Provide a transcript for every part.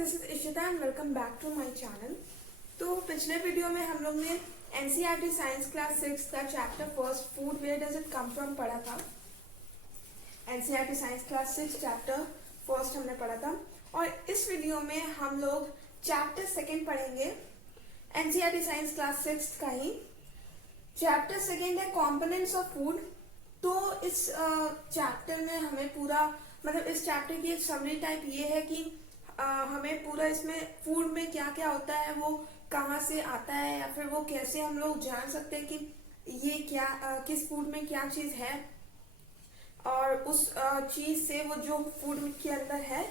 This is Ishita and welcome back to my channel. तो पिछले video में हम लोग ने एनसीईआरटी साइंस क्लास 6 का chapter first food where does it come from पढ़ा था। NCERT science class 6 chapter first हमने पढ़ा था और इस वीडियो में हम लोग चैप्टर सेकेंड पढ़ेंगे। एनसीईआरटी साइंस क्लास 6 का ही चैप्टर सेकेंड है कंपोनेंट्स ऑफ फूड। तो इस चैप्टर में हमें पूरा इस चैप्टर की एक समरी टाइप ये है कि हमें पूरा इसमें फूड में क्या क्या होता है, वो कहाँ से आता है, या फिर वो कैसे हम लोग जान सकते हैं कि ये क्या किस फूड में क्या चीज है, और उस चीज से वो जो फूड के अंदर है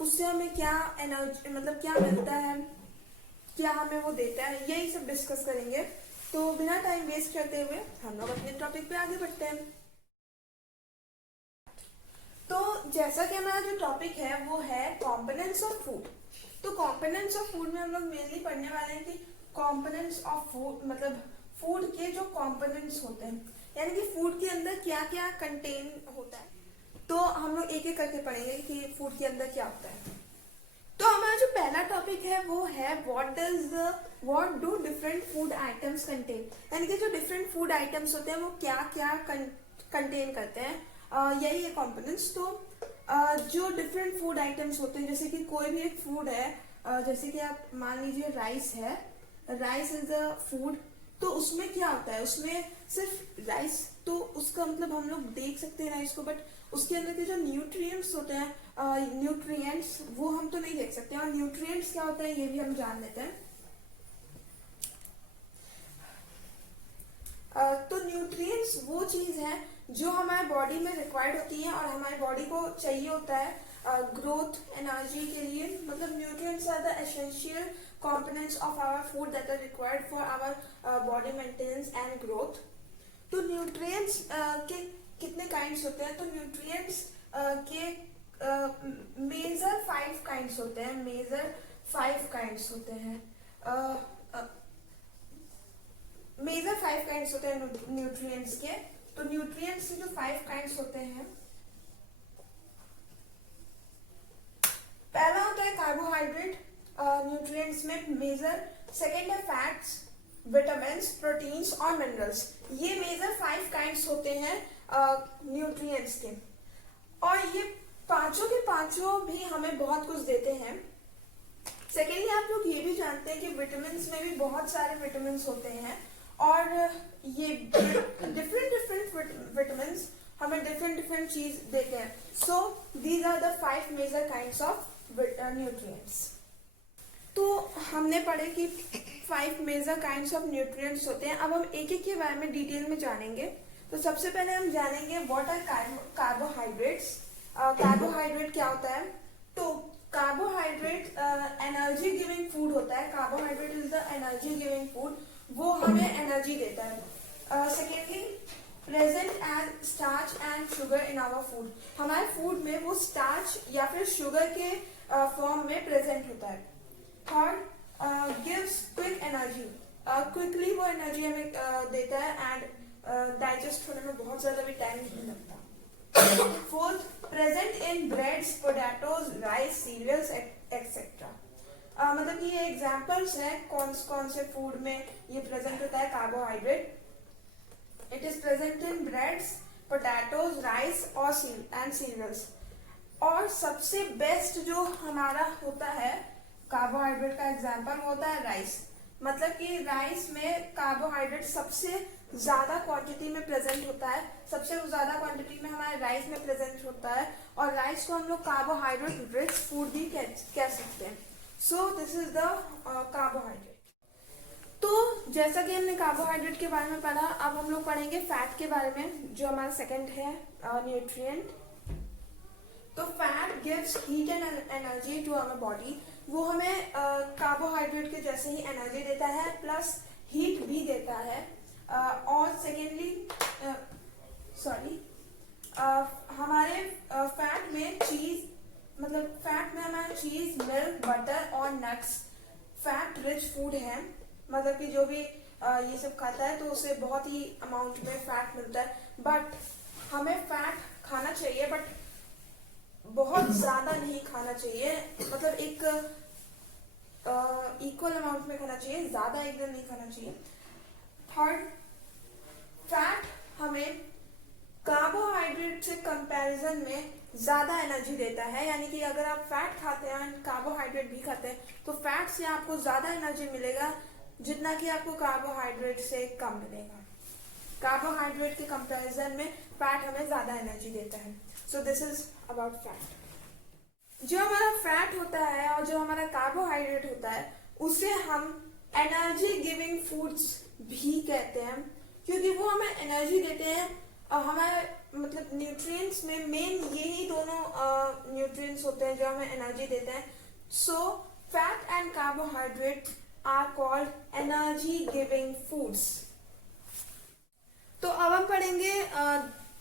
उससे हमें क्या एनर्जी क्या मिलता है, क्या हमें वो देता है, यही सब डिस्कस करेंगे। तो बिना टाइम वेस्ट करते हुए हम लोग अपने टॉपिक पे आगे बढ़ते हैं। तो जैसा कि हमारा जो टॉपिक है वो है कंपोनेंट्स ऑफ फूड। तो कंपोनेंट्स ऑफ फूड में हम लोग मेनली पढ़ने वाले हैं कि कंपोनेंट्स ऑफ फूड फूड के जो कंपोनेंट्स होते हैं, यानी कि फूड के अंदर क्या क्या कंटेन होता है। तो हम लोग एक एक करके पढ़ेंगे कि फूड के अंदर क्या होता है। तो हमारा जो पहला टॉपिक है वो है what do different food items contain, यानी कि जो डिफरेंट फूड आइटम्स होते हैं वो क्या क्या कंटेन करते हैं, यही है कंपोनेंट्स। तो जो डिफरेंट फूड आइटम्स होते हैं, जैसे कि कोई भी एक फूड है, जैसे कि आप मान लीजिए राइस है, राइस इज अ फूड। तो उसमें क्या होता है, उसमें सिर्फ राइस, तो उसका हम लोग देख सकते हैं राइस को, बट उसके अंदर के जो न्यूट्रिएंट्स होते हैं, न्यूट्रिएंट्स वो हम तो नहीं देख सकते, और न्यूट्रिएंट्स क्या होता है ये भी हम जान लेते हैं। तो न्यूट्रिएंट्स वो चीज है जो हमारे बॉडी में रिक्वायर्ड होती है और हमारी बॉडी को चाहिए होता है ग्रोथ एनर्जी के लिए। Nutrients are the essential components of our food that are required for our body maintenance and growth. तो न्यूट्रिएंट्स के कितने काइंड्स होते हैं, तो न्यूट्रिएंट्स के मेजर 5 काइंड्स होते हैं, मेजर 5 काइंड्स होते हैं, मेजर 5 काइंड्स होते हैं न्यूट्रिएंट्स के। तो न्यूट्रिएंट्स के जो 5 काइंड्स होते हैं, पहला होता है कार्बोहाइड्रेट न्यूट्रिएंट्स में मेजर, सेकेंड है फैट्स, विटामिन्स, प्रोटीन्स और मिनरल्स। ये मेजर 5 काइंड्स होते हैं न्यूट्रिएंट्स के, और ये पांचों के पांचों भी हमें बहुत कुछ देते हैं। सेकेंडली आप लोग ये भी जानते हैं कि विटामिन्स में भी बहुत सारे विटामिन्स होते हैं, और ये डिफरेंट विटामिन्स हमें डिफरेंट चीज देते हैं। So these are the 5 major kinds of nutrients. तो हमने पढ़े कि 5 मेजर काइंड्स ऑफ न्यूट्रिएंट्स होते हैं। अब हम एक एक के बारे में डिटेल में जानेंगे। तो सबसे पहले हम जानेंगे व्हाट आर कार्बोहाइड्रेट्स। कार्बोहाइड्रेट क्या होता है, तो कार्बोहाइड्रेट एनर्जी गिविंग फूड होता है। Carbohydrate is the energy giving food, वो हमें एनर्जी देता है। Secondly present as starch and sugar in our food, हमारे फूड में वो स्टार्च या फिर शुगर के फॉर्म में प्रेजेंट होता है। Third gives quick energy, quickly वो एनर्जी हमें देता है, एंड डाइजेस्ट होने में बहुत ज्यादा भी टाइम नहीं लगता। Fourth present in breads, potatoes, rice, cereals etcetera. कि ये एग्जाम्पल्स हैं कौन से फूड में ये प्रेजेंट होता है carbohydrate. It is present in breads, potatoes, rice और सीरियल्स। और सबसे बेस्ट जो हमारा होता है कार्बोहाइड्रेट का एग्जाम्पल होता है राइस। कि राइस में कार्बोहाइड्रेट सबसे ज्यादा क्वांटिटी में प्रेजेंट होता है, सबसे ज्यादा क्वांटिटी में हमारे राइस में प्रेजेंट होता है, और राइस को हम लोग कार्बोहाइड्रेट रिच फूड भी कह सकते हैं। So this is the carbohydrate. तो जैसा कि हमने कार्बोहाइड्रेट के बारे में पढ़ा, अब हम लोग पढ़ेंगे फैट के बारे में, जो हमारा सेकंड है न्यूट्रिएंट। तो fat gives heat and energy to our body, वो हमें कार्बोहाइड्रेट के जैसे ही एनर्जी देता है, प्लस हीट भी देता है। और सेकेंडली हमारे फैट में चीज फैट में हमारा चीज, मिल्क, बटर और नट्स फैट रिच फूड है। कि जो भी ये सब खाता है तो उसे बहुत ही अमाउंट में फैट मिलता है। बट हमें फैट खाना चाहिए, बट बहुत ज्यादा नहीं खाना चाहिए, मतलब एक इक्वल अमाउंट में खाना चाहिए, ज्यादा एकदम नहीं खाना चाहिए। थर्ड, फैट हमें कार्बोहाइड्रेट से कंपैरिजन में ज्यादा एनर्जी देता है, यानी कि अगर आप फैट खाते हैं कार्बोहाइड्रेट भी खाते हैं तो फैट से आपको ज्यादा एनर्जी मिलेगा जितना कि आपको कार्बोहाइड्रेट से कम मिलेगा। कार्बोहाइड्रेट के कंपैरिजन में फैट हमें ज्यादा एनर्जी देता है। So this is about fat. जो हमारा फैट होता है और जो हमारा कार्बोहाइड्रेट होता है उसे हम एनर्जी गिविंग फूड्स भी कहते हैं, क्योंकि वो हमें एनर्जी देते हैं। हमारे मतलब न्यूट्रिएंट्स में मेन यही दोनों न्यूट्रिएंट्स होते हैं जो हमें एनर्जी देते हैं। So fat and carbohydrate are called energy giving foods. तो अब हम पढ़ेंगे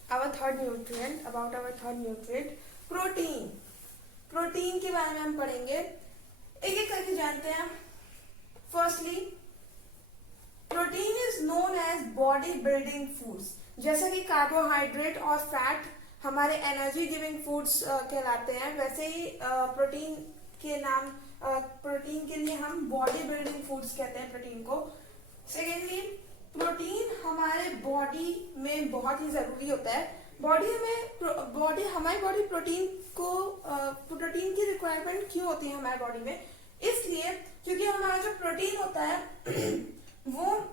our third nutrient, about our third nutrient, protein. Protein के बारे में हम पढ़ेंगे, एक एक करके जानते हैं। Firstly, protein is known as body building foods. जैसा कि कार्बोहाइड्रेट और फैट हमारे एनर्जी गिविंग फूड्स कहलाते हैं, वैसे ही प्रोटीन के नाम प्रोटीन के लिए हम बॉडी बिल्डिंग फूड्स कहते हैं प्रोटीन को। सेकेंडली, प्रोटीन हमारे बॉडी में बहुत ही जरूरी होता है। हमारी बॉडी प्रोटीन की रिक्वायरमेंट क्यों होती है हमारी बॉडी में? इसलिए क्योंकि हमारा जो प्रोटीन होता है वो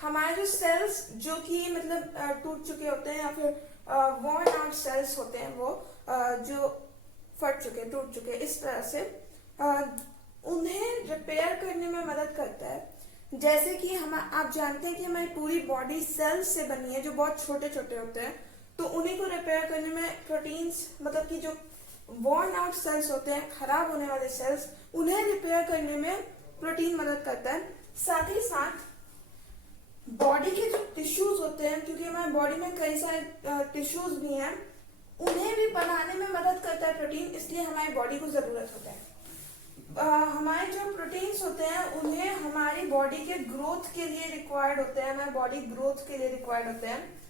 हमारे जो सेल्स जो कि मतलब टूट चुके होते हैं या फिर वॉर्न आउट सेल्स होते हैं, वो जो फट चुके टूट चुके, इस तरह से उन्हें रिपेयर करने में मदद करता है। जैसे कि आप जानते हैं कि हमारी पूरी बॉडी सेल्स से बनी है जो बहुत छोटे छोटे होते हैं, तो उन्हीं को रिपेयर करने में प्रोटीन्स, मतलब कि जो वॉर्न आउट सेल्स होते हैं, खराब होने वाले सेल्स, उन्हें रिपेयर करने में प्रोटीन मदद करता है। साथ ही साथ बॉडी के जो टिश्यूज होते हैं, क्योंकि हमारी बॉडी में कई सारे टिश्यूज भी हैं, उन्हें भी बनाने में मदद करता है प्रोटीन, इसलिए हमारी बॉडी को जरूरत होता है। हमारे जो प्रोटीन्स होते हैं उन्हें हमारी बॉडी के ग्रोथ के लिए रिक्वायर्ड होते हैं, हमारे बॉडी ग्रोथ के लिए रिक्वायर्ड होते हैं।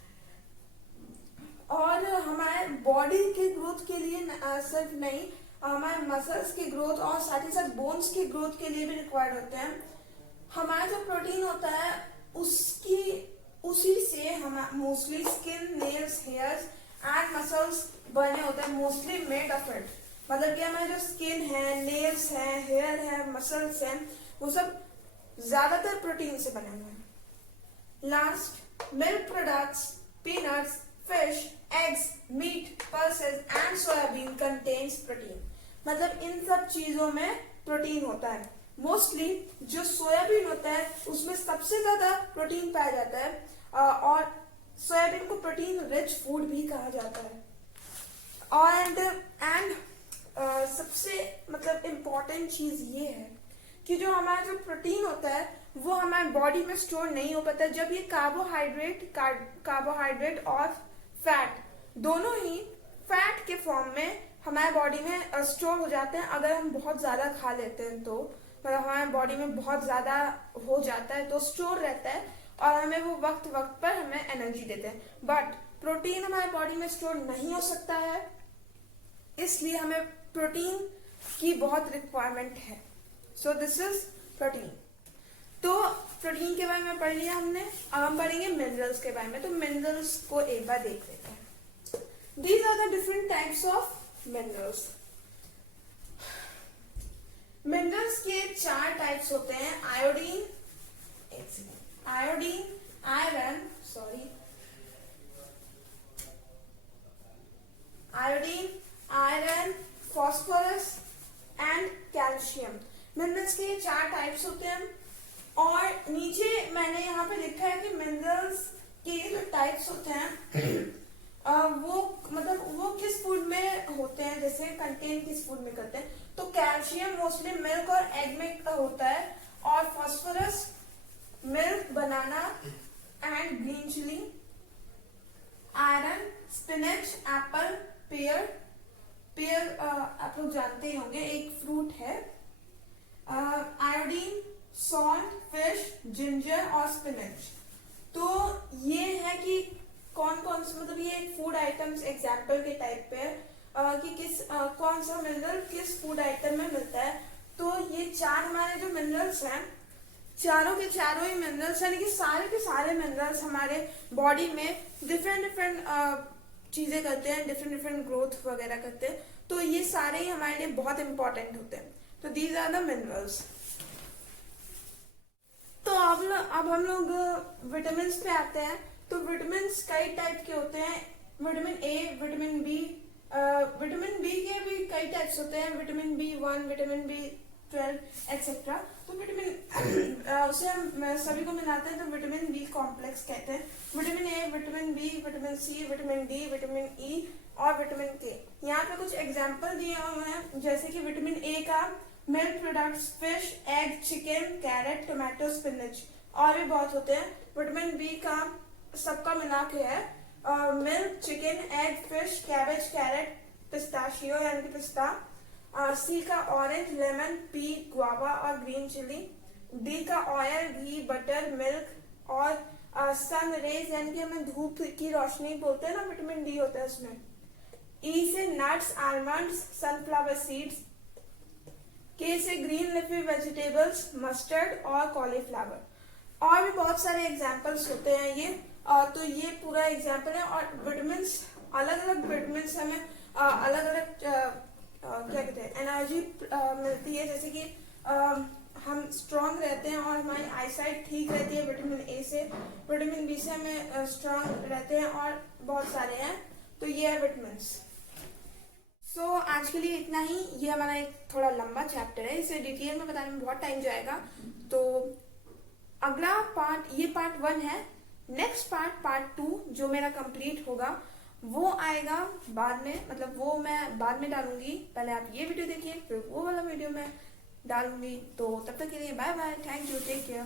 और हमारे बॉडी के ग्रोथ के लिए सिर्फ नहीं, हमारे मसल्स की ग्रोथ और साथ ही साथ बोन्स की ग्रोथ के लिए भी रिक्वायर्ड होते हैं। हमारा जो प्रोटीन होता है उसी से हम mostly skin, nails, hairs and muscles बने होते हैं, मोस्टली मेड ऑफ इट। मतलब कि हमारे जो स्किन है, नेल्स है, हेयर है, मसल्स हैं, वो सब ज्यादातर प्रोटीन से बने हुए हैं। Last, milk products, peanuts, fish, eggs, meat, pulses and soybean contains protein. मतलब इन सब चीजों में प्रोटीन होता है। मोस्टली जो सोयाबीन होता है उसमें सबसे ज्यादा प्रोटीन पाया जाता है, और सोयाबीन को प्रोटीन रिच फूड भी कहा जाता है। एंड सबसे मतलब इम्पोर्टेंट चीज ये है कि जो हमारा जो प्रोटीन होता है वो हमारे बॉडी में स्टोर नहीं हो पाता। जब ये कार्बोहाइड्रेट और फैट दोनों ही फैट के फॉर्म में हमारे बॉडी में स्टोर हो जाते हैं। अगर हम बहुत ज्यादा खा लेते हैं तो मतलब हमारे बॉडी में बहुत ज्यादा हो जाता है तो स्टोर रहता है और हमें वो वक्त वक्त पर हमें एनर्जी देते हैं। बट प्रोटीन हमारे बॉडी में स्टोर नहीं हो सकता है, इसलिए हमें प्रोटीन की बहुत रिक्वायरमेंट है। So this is protein. तो प्रोटीन के बारे में पढ़ लिया हमने, अब हम पढ़ेंगे मिनरल्स के बारे में। तो मिनरल्स को एक बार देख लेते हैं। These are the different types of minerals. Minerals के 4 टाइप्स होते हैं, iodine, iron, phosphorus and calcium. Minerals के 4 टाइप्स होते हैं। और नीचे मैंने यहाँ पे लिखा है कि मिनरल्स के जो टाइप्स होते हैं वो किस फूड में होते हैं, जैसे कंटेन किस फूड में करते हैं। तो कैल्शियम मोस्टली मिल्क और एग में होता है, और phosphorus milk, banana and green chilli. Iron spinach, apple, pear आप लोग जानते ही होंगे, एक फ्रूट है। आयोडीन, सॉल्ट, फिश, जिंजर और स्पिनच। तो ये है कि कौन कौन से, मतलब ये फूड आइटम्स एग्जाम्पल के टाइप पे कि कौन सा मिनरल किस फूड आइटम में मिलता है। तो ये 4 हमारे जो मिनरल्स हैं, चारों के चारों ही मिनरल्स यानी कि सारे के सारे मिनरल्स हमारे बॉडी में डिफरेंट डिफरेंट चीजें करते हैं, डिफरेंट डिफरेंट ग्रोथ वगैरह करते हैं। तो ये सारे ही हमारे लिए बहुत इंपॉर्टेंट होते हैं। तो दीज आर द मिनरल्स। तो अब हम लोग विटामिन पे आते हैं। तो विटामिन कई टाइप के होते हैं। Vitamin A, vitamin B, vitamin B के भी कई टाइप्स होते हैं, vitamin B1, vitamin B12 etcetera. तो विटामिन उसे हम सभी को मिलाते हैं तो विटामिन बी कॉम्प्लेक्स कहते हैं। Vitamin A, vitamin B, vitamin C, vitamin D, vitamin E और विटामिन के। यहाँ पे कुछ एग्जाम्पल दिए हुए हैं, जैसे कि विटामिन ए का milk products, fish, egg, chicken, carrot, tomato, spinach और भी बहुत होते हैं। विटामिन बी का सबका मिला के है milk, chicken, egg, fish, cabbage, carrot, pistachio यानी कि पिस्ता। सी का ऑरेंज, लेमन, पी, गुआवा और ग्रीन चिली। डी का ऑयल, घी, बटर, मिल्क और सन रेज यानी कि हमें धूप की रोशनी बोलते हैं ना, विटामिन डी होता है उसमें। ई से नट्स, आलमंड्स, सनफ्लावर सीड्स। के से ग्रीन लिफी वेजिटेबल्स, मस्टर्ड और कॉलीफ्लावर। और भी बहुत सारे एग्जाम्पल्स होते हैं ये। तो ये पूरा एग्जाम्पल है। और विटामिन, अलग अलग विटामिन हमें अलग अलग क्या कहते हैं एनर्जी मिलती है। जैसे कि हम स्ट्रांग रहते हैं और हमारी आईसाइट ठीक रहती है विटामिन ए से। विटामिन बी से हमें स्ट्रांग रहते हैं और बहुत सारे हैं। तो ये है विटामिन। सो आज के लिए इतना ही। ये हमारा एक थोड़ा लंबा चैप्टर है, इसे डिटेल में बताने में बहुत टाइम जाएगा। तो अगला पार्ट, ये पार्ट 1 है। नेक्स्ट पार्ट 2 जो मेरा कंप्लीट होगा वो आएगा बाद में, मतलब वो मैं बाद में डालूंगी। पहले आप ये वीडियो देखिए, फिर वो वाला वीडियो मैं डालूंगी। तो तब तक के लिए bye bye, thank you, take care.